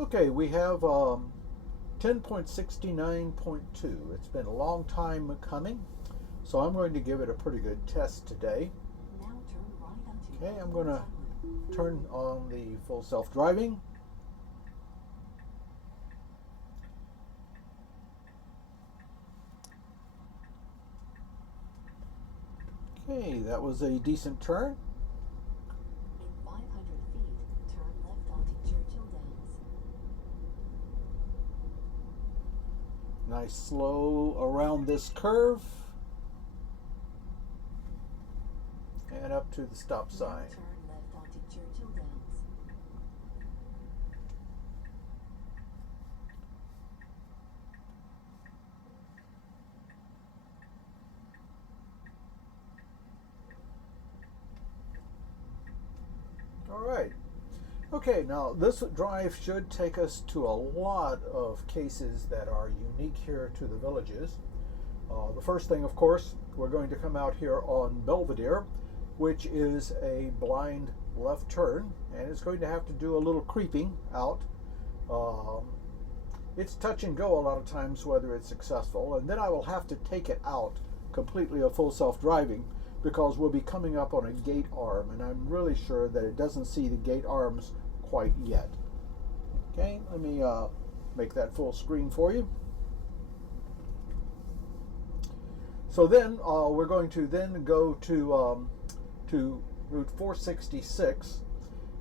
Okay, we have 10.69.2. It's been a long time coming, so I'm going to give it a pretty good test today. Now turn right onto Okay, I'm going to Roundabout. turn on the full self-driving. Okay, that was a decent turn. In 500 feet, turn left onto Churchill Downs. Nice slow around this curve and up to the stop Now sign. turn left onto Churchill Downs. All right. Okay, now this drive should take us to a lot of cases that are unique here to the villages. The first thing, of course, we're going to come out here on Belvedere, which is a blind left turn, and it's going to have to do a little creeping out. Um, it's touch and go a lot of times whether it's successful, and then I will have to take it out completely of full self-driving because we'll be coming up on a gate arm, and I'm really sure that it doesn't see the gate arms quite yet. Okay, let me make that full screen for you. So then we're going to then go to Route 466,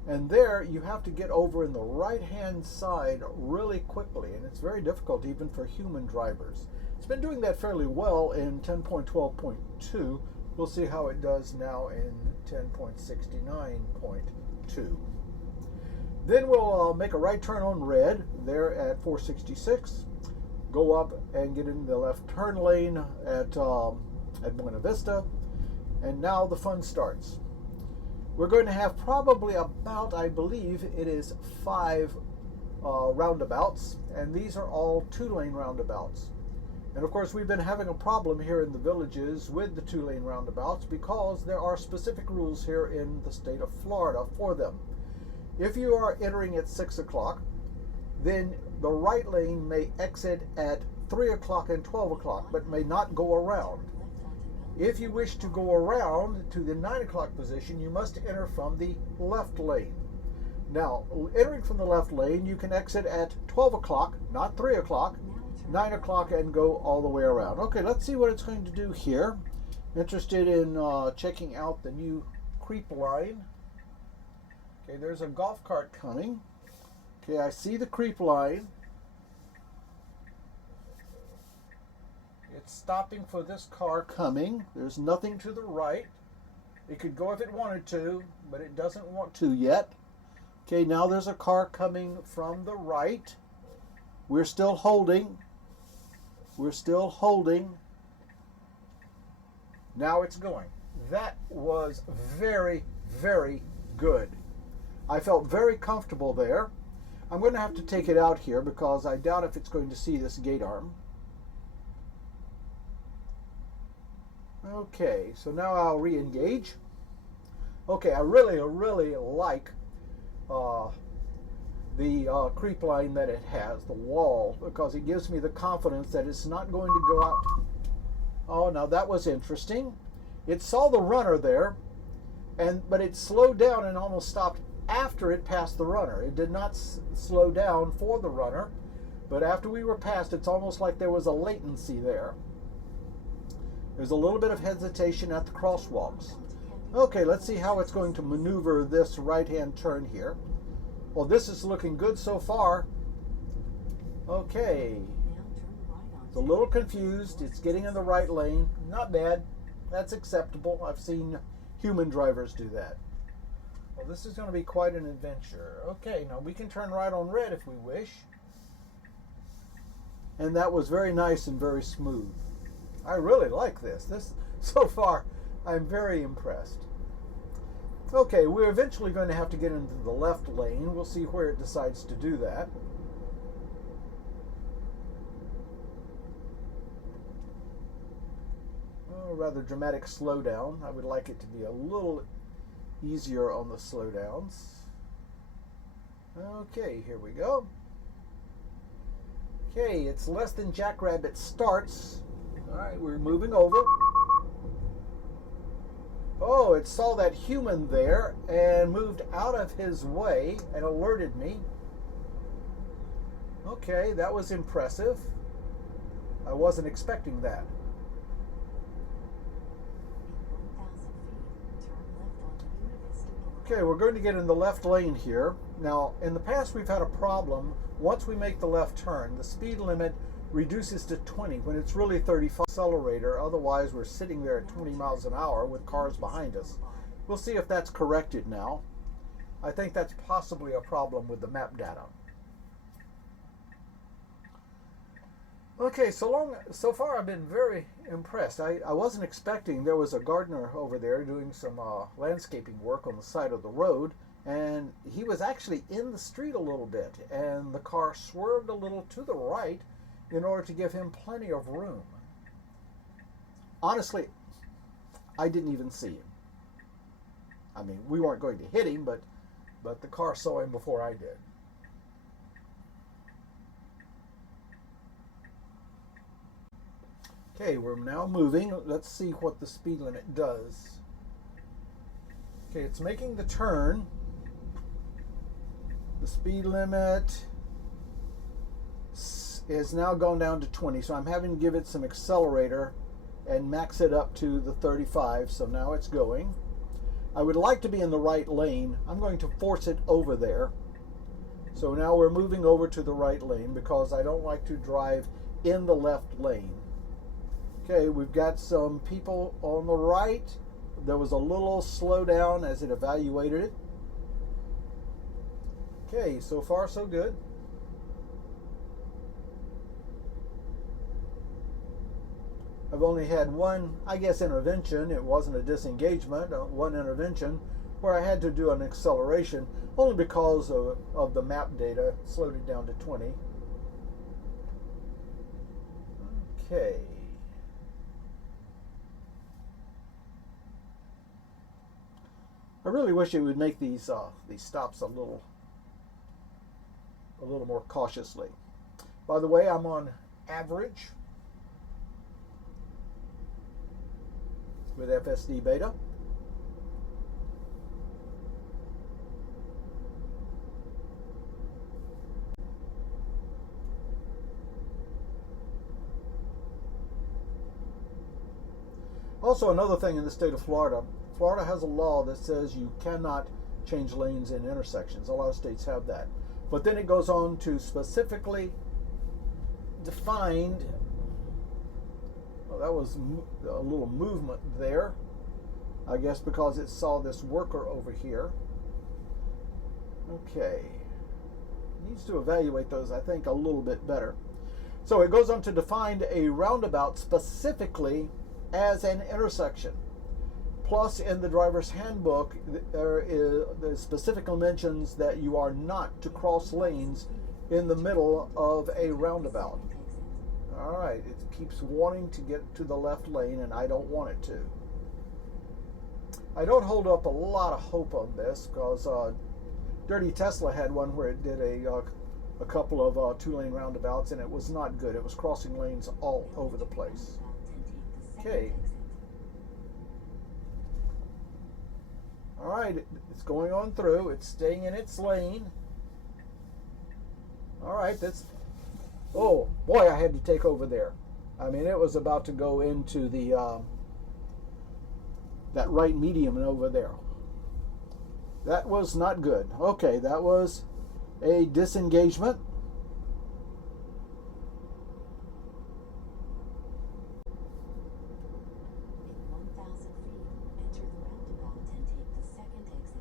and there you have to get over in the right-hand side really quickly, and it's very difficult even for human drivers. It's been doing that fairly well in 10.12.2. We'll see how it does now in 10.69.2. Then we'll make a right turn on red there at 466. Go up and get in the left turn lane at Buena Vista, and now the fun starts. We're going to have probably about, I believe it is 5 roundabouts, and these are all 2-lane roundabouts. And of course we've been having a problem here in the villages with the 2-lane roundabouts because there are specific rules here in the state of Florida for them. If you are entering at 6 o'clock, then the right lane may exit at 3 o'clock and 12 o'clock, but may not go around. If you wish to go around to the 9 o'clock position, you must enter from the left lane. Now, entering from the left lane, you can exit at 12 o'clock, not 3 o'clock, 9 o'clock, and go all the way around. Okay, let's see what it's going to do here. Interested in checking out the new creep line. Okay, there's a golf cart coming. Okay, I see the creep line. It's stopping for this car coming. There's nothing to the right. It could go if it wanted to, but it doesn't want to yet. Okay, now there's a car coming from the right. We're still holding. We're still holding. Now it's going. That was very, very good. I felt very comfortable there. I'm going to have to take it out here because I doubt if it's going to see this gate arm. Okay, so now I'll re-engage. Okay, I really like the creep line that it has, the wall, because it gives me the confidence that it's not going to go out. Oh, now that was interesting. It saw the runner there, but it slowed down and almost stopped after it passed the runner. It did not slow down for the runner, but after we were past, it's almost like there was a latency there. There's a little bit of hesitation at the crosswalks. Okay, let's see how it's going to maneuver this right-hand turn here. Well, this is looking good so far. Okay. It's a little confused. It's getting in the right lane. Not bad. That's acceptable. I've seen human drivers do that. Well, this is going to be quite an adventure. Okay, now we can turn right on red if we wish. And that was very nice and very smooth. I really like this. So far, I'm very impressed. Okay, we're eventually going to have to get into the left lane. We'll see where it decides to do that. Oh, rather dramatic slowdown. I would like it to be a little easier on the slowdowns. Okay, here we go. Okay, it's less than Jackrabbit starts. All right, we're moving over. Oh, it saw that human there and moved out of his way and alerted me. Okay, that was impressive. I wasn't expecting that. In 1,000 feet, turn left onto Unit Vista Boulevard. Okay, we're going to get in the left lane here. Now, in the past we've had a problem. Once we make the left turn, the speed limit reduces to 20 when it's really 35 accelerator. Otherwise, we're sitting there at 20 miles an hour with cars behind us. We'll see if that's corrected now. I think that's possibly a problem with the map data. Okay, so far I've been very impressed. I wasn't expecting. There was a gardener over there doing some landscaping work on the side of the road, and he was actually in the street a little bit, and the car swerved a little to the right in order to give him plenty of room. Honestly, I didn't even see him. I mean, we weren't going to hit him, but the car saw him before I did. Okay, we're now moving. Let's see what the speed limit does. Okay, it's making the turn. The speed limit is now going down to 20, so I'm having to give it some accelerator and max it up to the 35, so now it's going. I would like to be in the right lane. I'm going to force it over there. So now we're moving over to the right lane because I don't like to drive in the left lane. Okay, we've got some people on the right. There was a little slowdown as it evaluated it. Okay, so far so good. I've only had one, I guess, intervention. It wasn't a disengagement, one intervention where I had to do an acceleration only because of the map data slowed it down to 20. Okay. I really wish it would make these stops a little more cautiously. By the way, I'm on average with FSD beta. Also, another thing in the state of Florida, Florida has a law that says you cannot change lanes in intersections. A lot of states have that. But then it goes on to specifically define, well, that was a little movement there, I guess because it saw this worker over here. Okay. Needs to evaluate those, I think, a little bit better. So it goes on to define a roundabout specifically as an intersection. Plus, in the driver's handbook, there specifically mentions that you are not to cross lanes in the middle of a roundabout. All right, it keeps wanting to get to the left lane, and I don't want it to. I don't hold up a lot of hope on this because Dirty Tesla had one where it did a couple of two-lane roundabouts, and it was not good. It was crossing lanes all over the place. Okay. All right, it's going on through. It's staying in its lane. All right, that's... Oh, boy, I had to take over there. I mean, it was about to go into the that right medium and over there. That was not good. Okay, that was a disengagement. In 1,000 feet, enter the roundabout and take the second exit.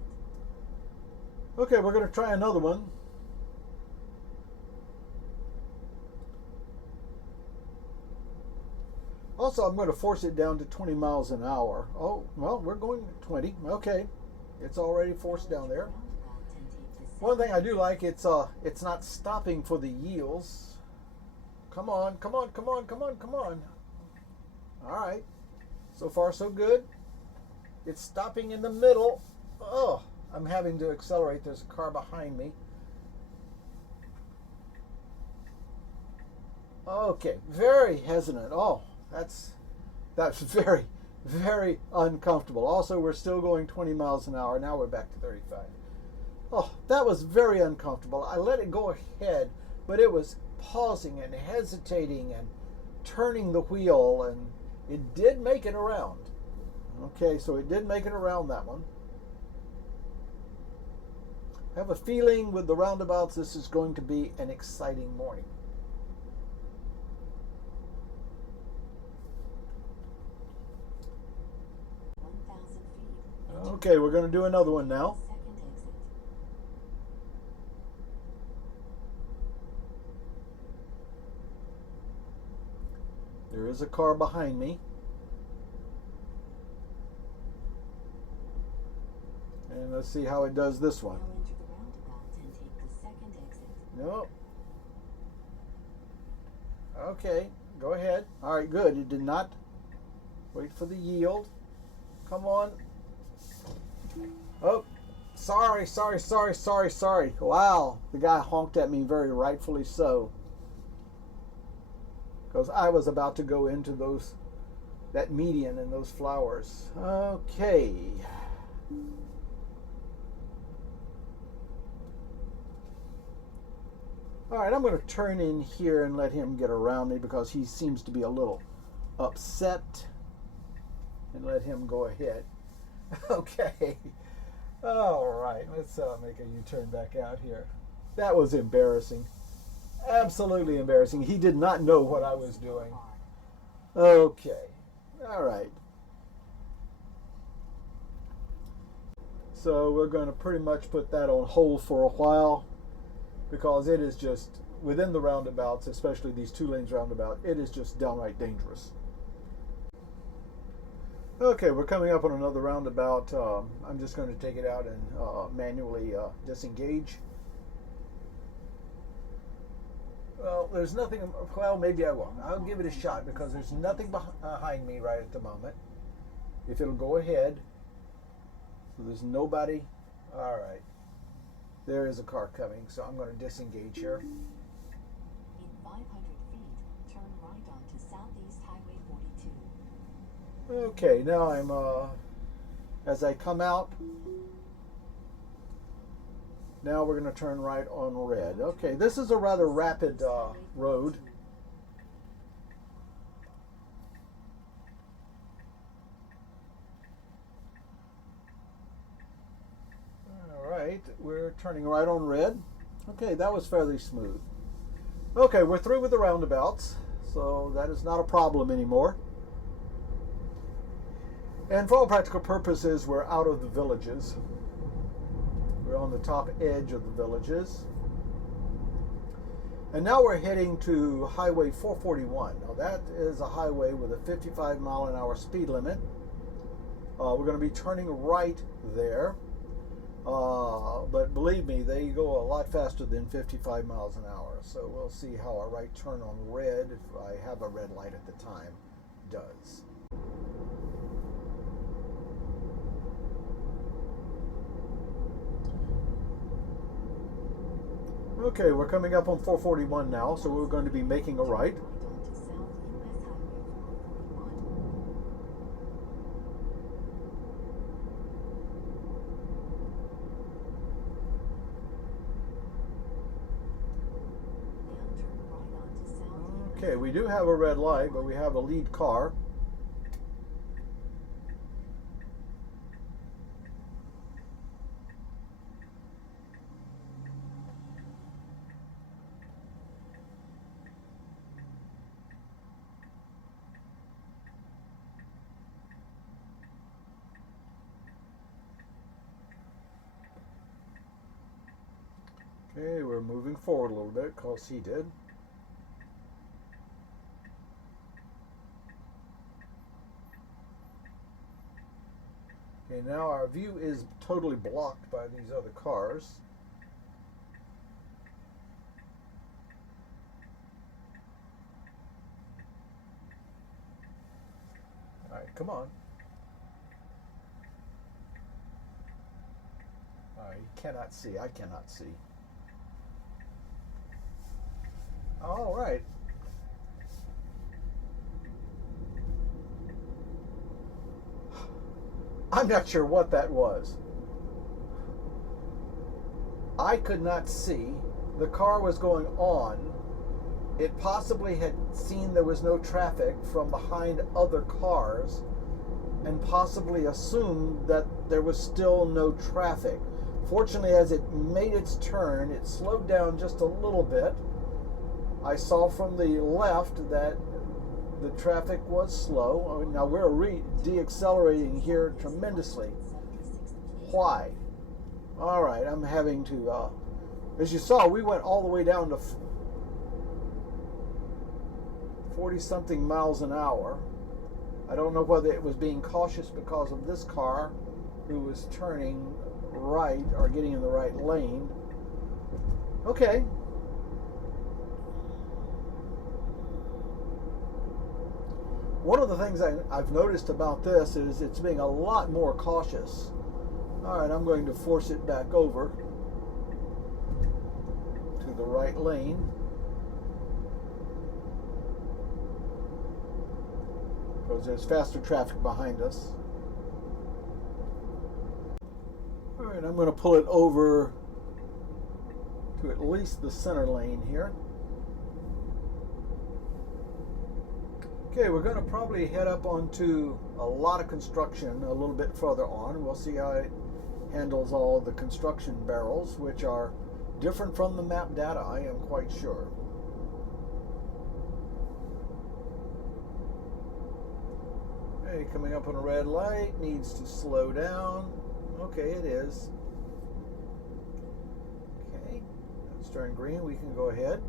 Okay, we're going to try another one. Also, I'm going to force it down to 20 miles an hour. Oh, well, we're going 20. Okay. It's already forced down there. One thing I do like, it's not stopping for the yields. Come on, come on, come on, come on, come on. All right. So far, so good. It's stopping in the middle. Oh, I'm having to accelerate. There's a car behind me. Okay, very hesitant. Oh, that's very, very uncomfortable. Also, we're still going 20 miles an hour. Now we're back to 35. Oh, that was very uncomfortable. I let it go ahead, but it was pausing and hesitating and turning the wheel, and it did make it around. Okay, so it did make it around that one. I have a feeling with the roundabouts this is going to be an exciting morning. Okay, we're going to do another one now. There is a car behind me. And let's see how it does this one. No. Okay, go ahead. All right, good. It did not wait for the yield. Come on. Oh, sorry. Wow, the guy honked at me, very rightfully so. Because I was about to go into that median and those flowers. Okay. All right, I'm going to turn in here and let him get around me because he seems to be a little upset. And let him go ahead. Okay. All right, let's make a U-turn back out here. That was embarrassing. Absolutely embarrassing. He did not know what I was doing. Okay. All right. So we're going to pretty much put that on hold for a while because it is just, within the roundabouts, especially these 2 lanes roundabout, it is just downright dangerous. Okay, we're coming up on another roundabout. I'm just going to take it out and manually disengage. Well, there's nothing, well, maybe I won't. I'll give it a shot because there's nothing behind me right at the moment. If it'll go ahead. So there's nobody. All right. There is a car coming, so I'm going to disengage here. In 500 feet, turn right onto Southeast Highway 42. Okay, now I'm, as I come out, now we're going to turn right on red. Okay, this is a rather rapid road. All right, we're turning right on red. Okay, that was fairly smooth. Okay, we're through with the roundabouts, so that is not a problem anymore. And for all practical purposes, we're out of the villages. We're on the top edge of the villages. And now we're heading to Highway 441. Now that is a highway with a 55 mile an hour speed limit. We're going to be turning right there. But believe me, they go a lot faster than 55 miles an hour. So we'll see how a right turn on red, if I have a red light at the time, does. Okay, we're coming up on 441 now, so we're going to be making a right. Okay, we do have a red light, but we have a lead car. Okay, we're moving forward a little bit because he did. Okay, now our view is totally blocked by these other cars. All right, come on. All right, you cannot see. I cannot see. All right. I'm not sure what that was. I could not see. The car was going on. It possibly had seen there was no traffic from behind other cars and possibly assumed that there was still no traffic. Fortunately, as it made its turn, it slowed down just a little bit. I saw from the left that the traffic was slow. Now we're de-accelerating here tremendously. Why? All right, I'm having to, as you saw, we went all the way down to 40-something miles an hour. I don't know whether it was being cautious because of this car who was turning right or getting in the right lane. Okay. One of the things I've noticed about this is it's being a lot more cautious. All right, I'm going to force it back over to the right lane. Because there's faster traffic behind us. All right, I'm going to pull it over to at least the center lane here. Okay, we're going to probably head up onto a lot of construction a little bit further on. We'll see how it handles all the construction barrels, which are different from the map data, I am quite sure. Okay, coming up on a red light, needs to slow down. Okay, it is. Okay, it's turned green, we can go ahead.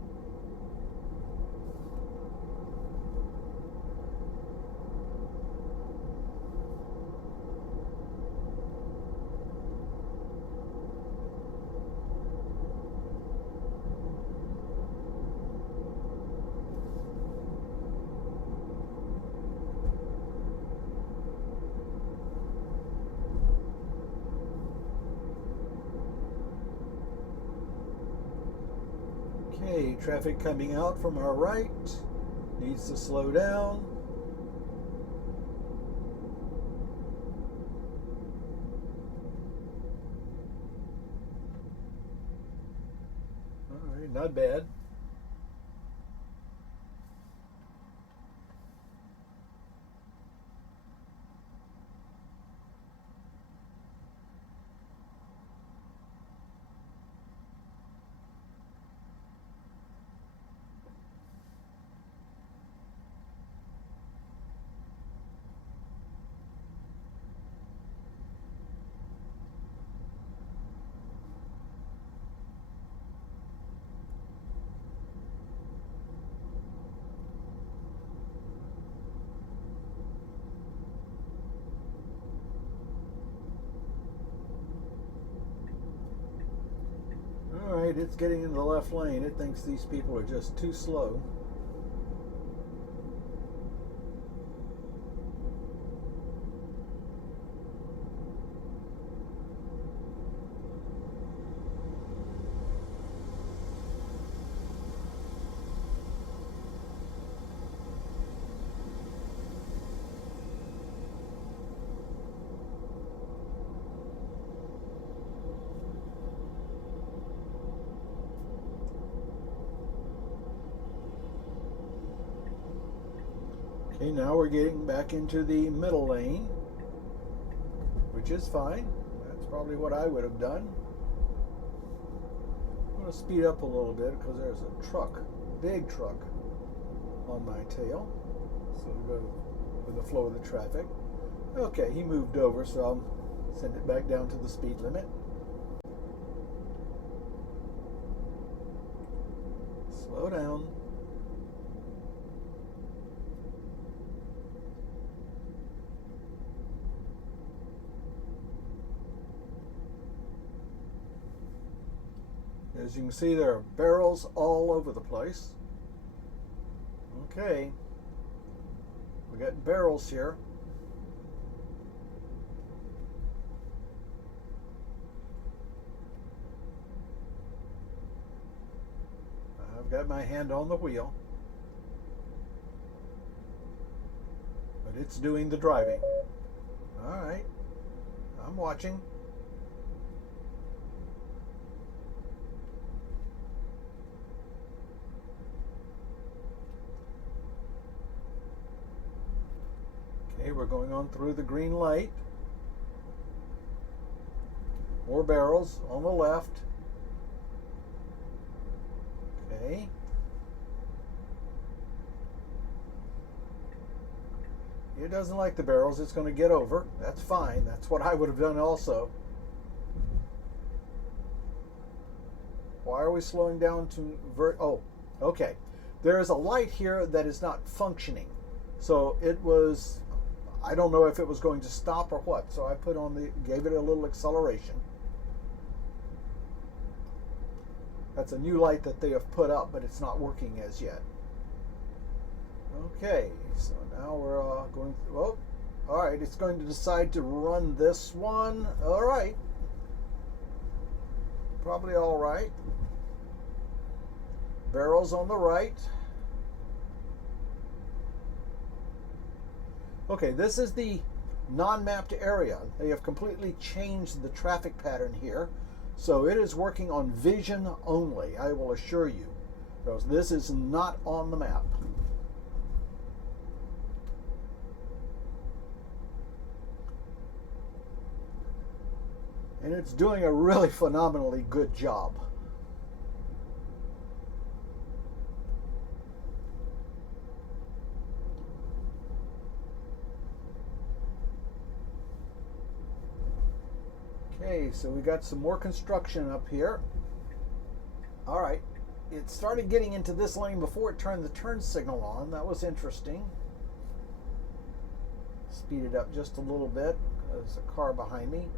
Okay, traffic coming out from our right, needs to slow down. All right, not bad. Alright, it's getting in the left lane. It thinks these people are just too slow. Okay, now we're getting back into the middle lane, which is fine. That's probably what I would have done. I'm going to speed up a little bit because there's a truck, big truck, on my tail. So we'll go with the flow of the traffic. Okay, he moved over, so I'll send it back down to the speed limit. Slow down. As you can see, there are barrels all over the place. Okay, we got barrels here. I've got my hand on the wheel, but it's doing the driving. All right, I'm watching. Okay, we're going on through the green light. More barrels on the left. Okay. It doesn't like the barrels. It's going to get over. That's fine. That's what I would have done also. Why are we slowing down to oh, okay. There is a light here that is not functioning. So it was, I don't know if it was going to stop or what. So I gave it a little acceleration. That's a new light that they have put up, but it's not working as yet. Okay, so now we're going, oh, all right, it's going to decide to run this one. All right. Probably all right. Barrels on the right. Okay, this is the non-mapped area. They have completely changed the traffic pattern here. So it is working on vision only, I will assure you. Because this is not on the map. And it's doing a really phenomenally good job. Okay, so we got some more construction up here. All right, it started getting into this lane before it turned the turn signal on. That was interesting. Speed it up just a little bit. There's a car behind me.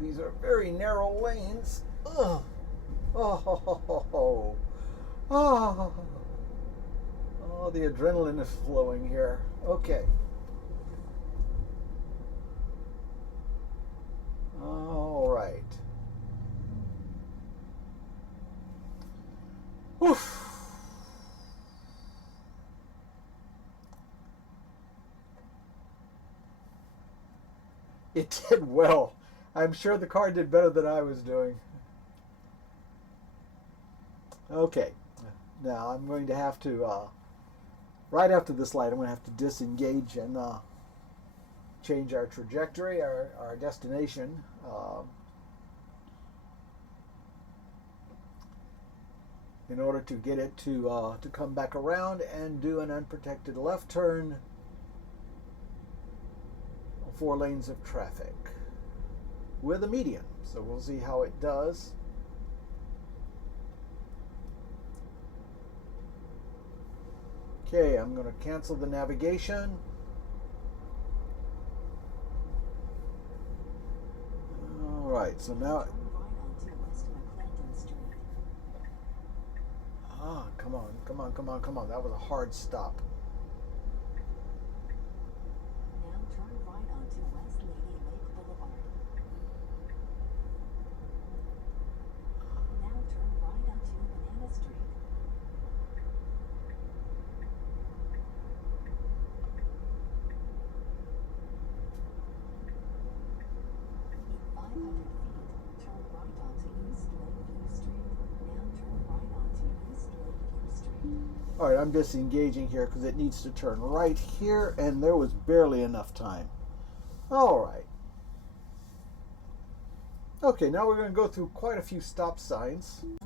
These are very narrow lanes. Ugh. Oh, oh, oh, the adrenaline is flowing here. Okay. All right. Oof. It did well. I'm sure the car did better than I was doing. Okay. Now I'm going to have to, right after this light, I'm going to have to disengage and change our trajectory, our destination. In order to get it to come back around and do an unprotected left turn, 4 lanes of traffic with a median. So we'll see how it does. Okay, I'm going to cancel the navigation. All right, so now. Ah, come on, come on, come on, come on. That was a hard stop. Now turn right onto West Lady Lake Boulevard. Now turn right onto Banana Street. In 500 feet, turn right onto East Lakeview Street. Now turn right onto East Lakeview Street. All right, I'm disengaging here because it needs to turn right here, and there was barely enough time. All right. Okay, now we're going to go through quite a few stop signs. Turn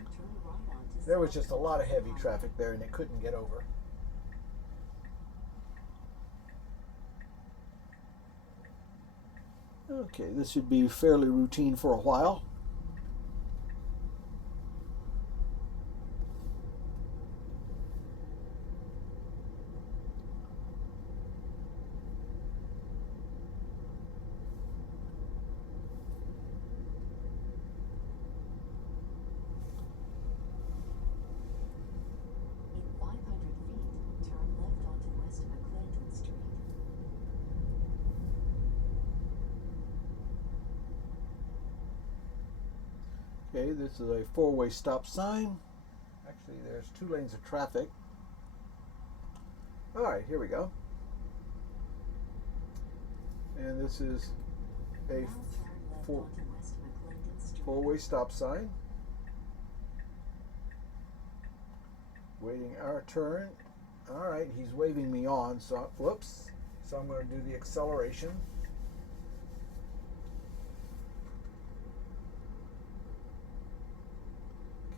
right onto There was just a lot of heavy traffic there, and it couldn't get over. Okay, this should be fairly routine for a while. In 500 feet, turn left onto West McClendon Street. Okay, this is a 4-way stop sign. Actually, there's 2 lanes of traffic. All right, here we go. And this is a Now turn left four, onto West McClendon Street. four-way stop sign. Waiting our turn. All right, he's waving me on, so whoops. So I'm going to do the acceleration.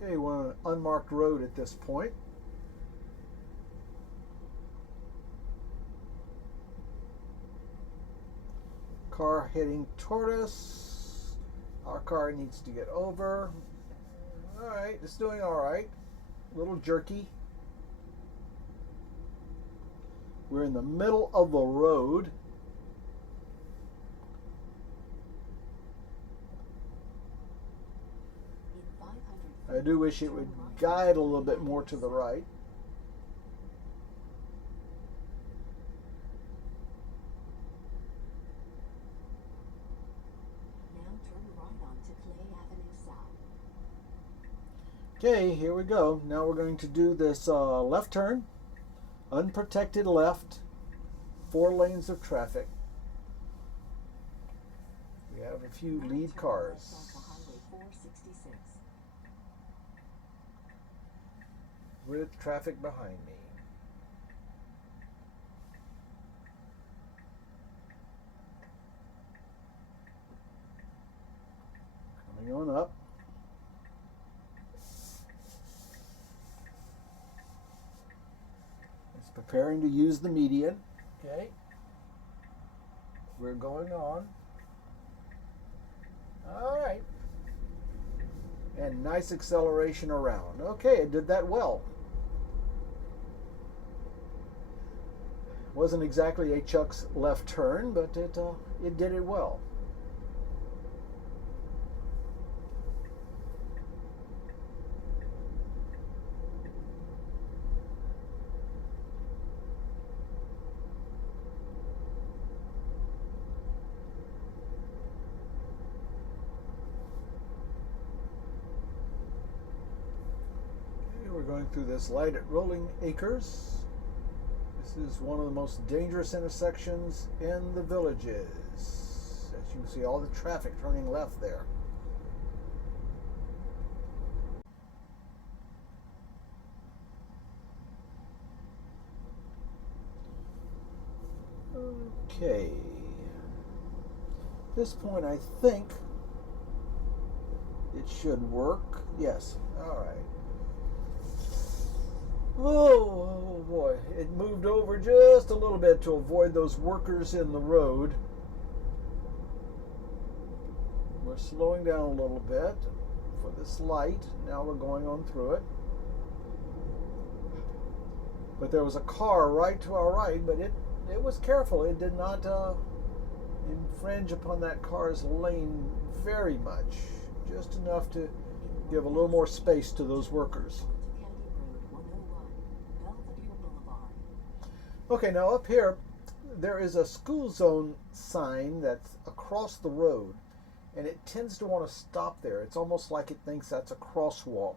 Okay, we're on an unmarked road at this point. Car heading toward us. Our car needs to get over. All right, it's doing all right. A little jerky. We're in the middle of the road. In 500 I do wish it would guide a little bit more to the right. Now turn right onto Clay Avenue South. Okay, here we go. Now we're going to do this left turn. Unprotected left. 4 lanes of traffic. We have a few Now lead turn cars. left onto Highway 466. With traffic behind me. Coming on up. It's preparing to use the median. Okay. We're going on. All right. And nice acceleration around. Okay, it did that well. Wasn't exactly a Chuck's left turn, but it did it well. Okay, we're going through this light at Rolling Acres. This is one of the most dangerous intersections in the villages. As you can see, all the traffic turning left there. Okay. At this point, I think it should work. Yes. All right. Oh boy, it moved over just a little bit to avoid those workers in the road. We're slowing down a little bit for this light. Now we're going on through it. But there was a car right to our right, but it was careful. It did not infringe upon that car's lane very much. Just enough to give a little more space to those workers. Okay, now up here, there is a school zone sign that's across the road, and it tends to want to stop there. It's almost like it thinks that's a crosswalk,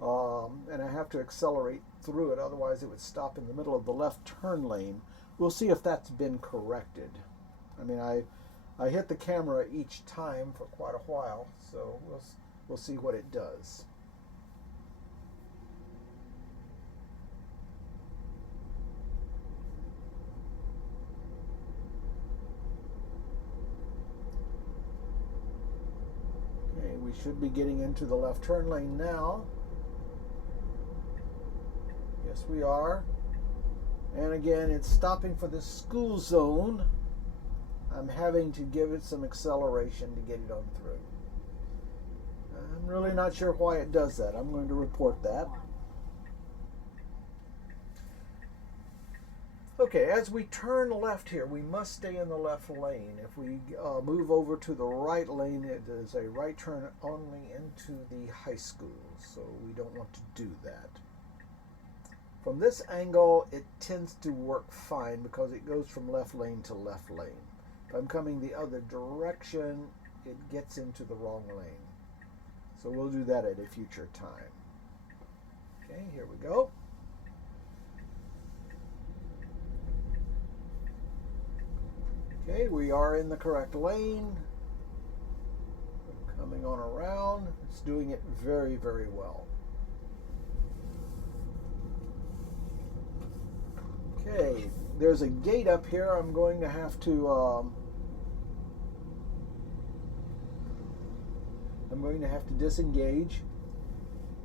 and I have to accelerate through it, otherwise it would stop in the middle of the left turn lane. We'll see if that's been corrected. I mean, I hit the camera each time for quite a while, so we'll see what it does. We should be getting into the left turn lane now. Yes, we are. And again, it's stopping for the school zone. I'm having to give it some acceleration to get it on through. I'm really not sure why it does that. I'm going to report that. Okay, as we turn left here, we must stay in the left lane. If we move over to the right lane, it is a right turn only into the high school, so we don't want to do that. From this angle, it tends to work fine because it goes from left lane to left lane. If I'm coming the other direction, it gets into the wrong lane. So we'll do that at a future time. Okay, here we go. Okay, we are in the correct lane. Coming on around. It's doing it very, very well. Okay, there's a gate up here. I'm going to have to disengage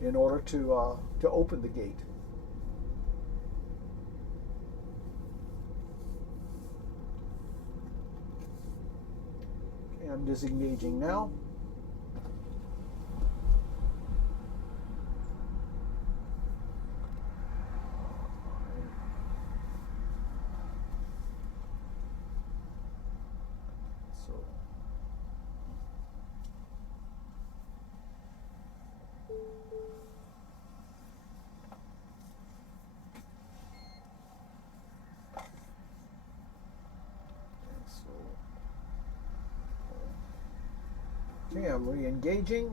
in order to open the gate. Okay, I'm disengaging now. Okay, I'm re-engaging.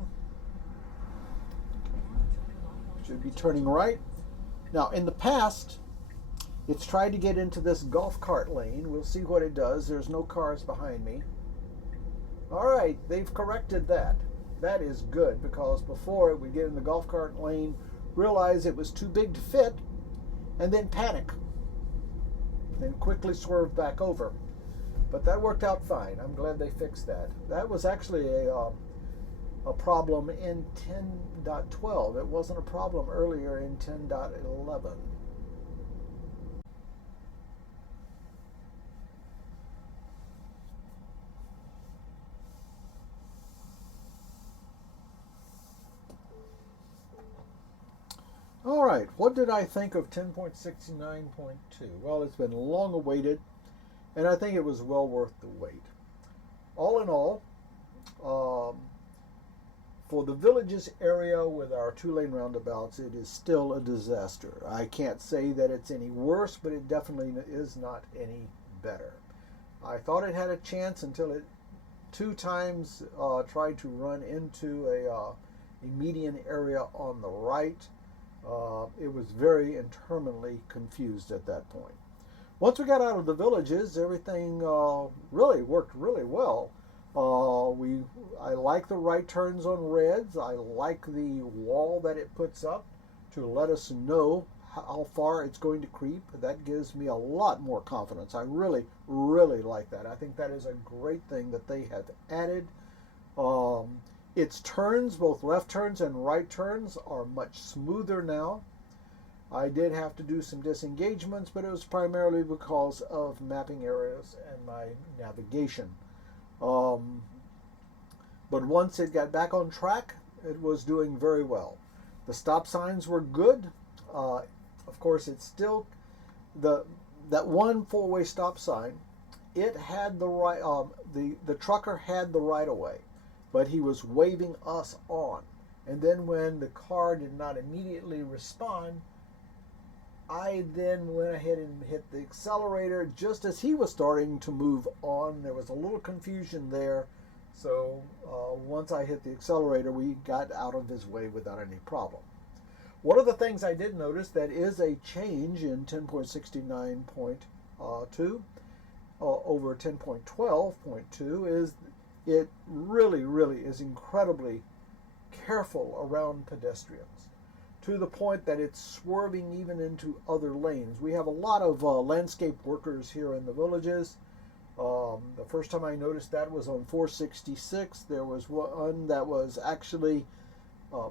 Should be turning right. Now, in the past, it's tried to get into this golf cart lane. We'll see what it does. There's no cars behind me. All right, they've corrected that. That is good, because before it would get in the golf cart lane, realize it was too big to fit, and then panic. Then quickly swerve back over. But that worked out fine. I'm glad they fixed that. That was actually a problem in 10.12. It wasn't a problem earlier in 10.11. All right, what did I think of 10.69.2? Well, it's been long awaited, and I think it was well worth the wait. All in all, for the villages area with our two-lane roundabouts, it is still a disaster. I can't say that it's any worse, but it definitely is not any better. I thought it had a chance until it two times tried to run into a median area on the right. It was very and terminally confused at that point. Once we got out of the villages, everything really worked really well. I like the right turns on reds. I like the wall that it puts up to let us know how far it's going to creep. That gives me a lot more confidence. I really, really like that. I think that is a great thing that they have added. Its turns, both left turns and right turns, are much smoother now. I did have to do some disengagements, but it was primarily because of mapping areas and my navigation. But once it got back on track, it was doing very well. The stop signs were good. Of course, it's still that one four-way stop sign. It had the right. The trucker had the right of way, but he was waving us on. And then when the car did not immediately respond, I then went ahead and hit the accelerator just as he was starting to move on. There was a little confusion there. So once I hit the accelerator, we got out of his way without any problem. One of the things I did notice that is a change in 10.69.2 over 10.12.2 is it really, really is incredibly careful around pedestrians, to the point that it's swerving even into other lanes. We have a lot of landscape workers here in the villages. The first time I noticed that was on 466. There was one that was actually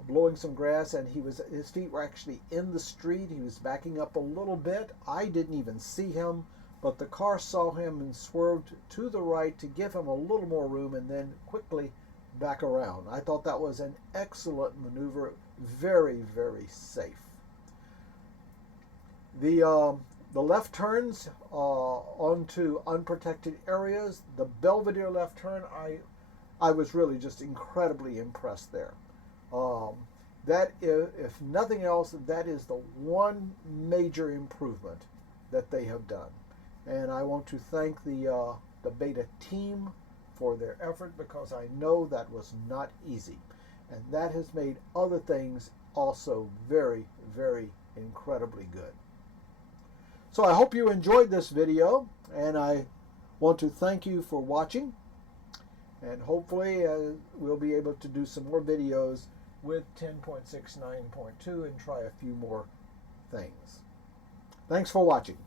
blowing some grass, and his feet were actually in the street. He was backing up a little bit. I didn't even see him, but the car saw him and swerved to the right to give him a little more room and then quickly back around. I thought that was an excellent maneuver, very, very safe. The left turns onto unprotected areas, the Belvedere left turn, I was really just incredibly impressed there. That, if nothing else, that is the one major improvement that they have done. And I want to thank the beta team for their effort, because I know that was not easy. And that has made other things also very, very incredibly good. So I hope you enjoyed this video, and I Want to thank you for watching, and hopefully we'll be able to do some more videos with 10.69.2 and try a few more things. Thanks for watching.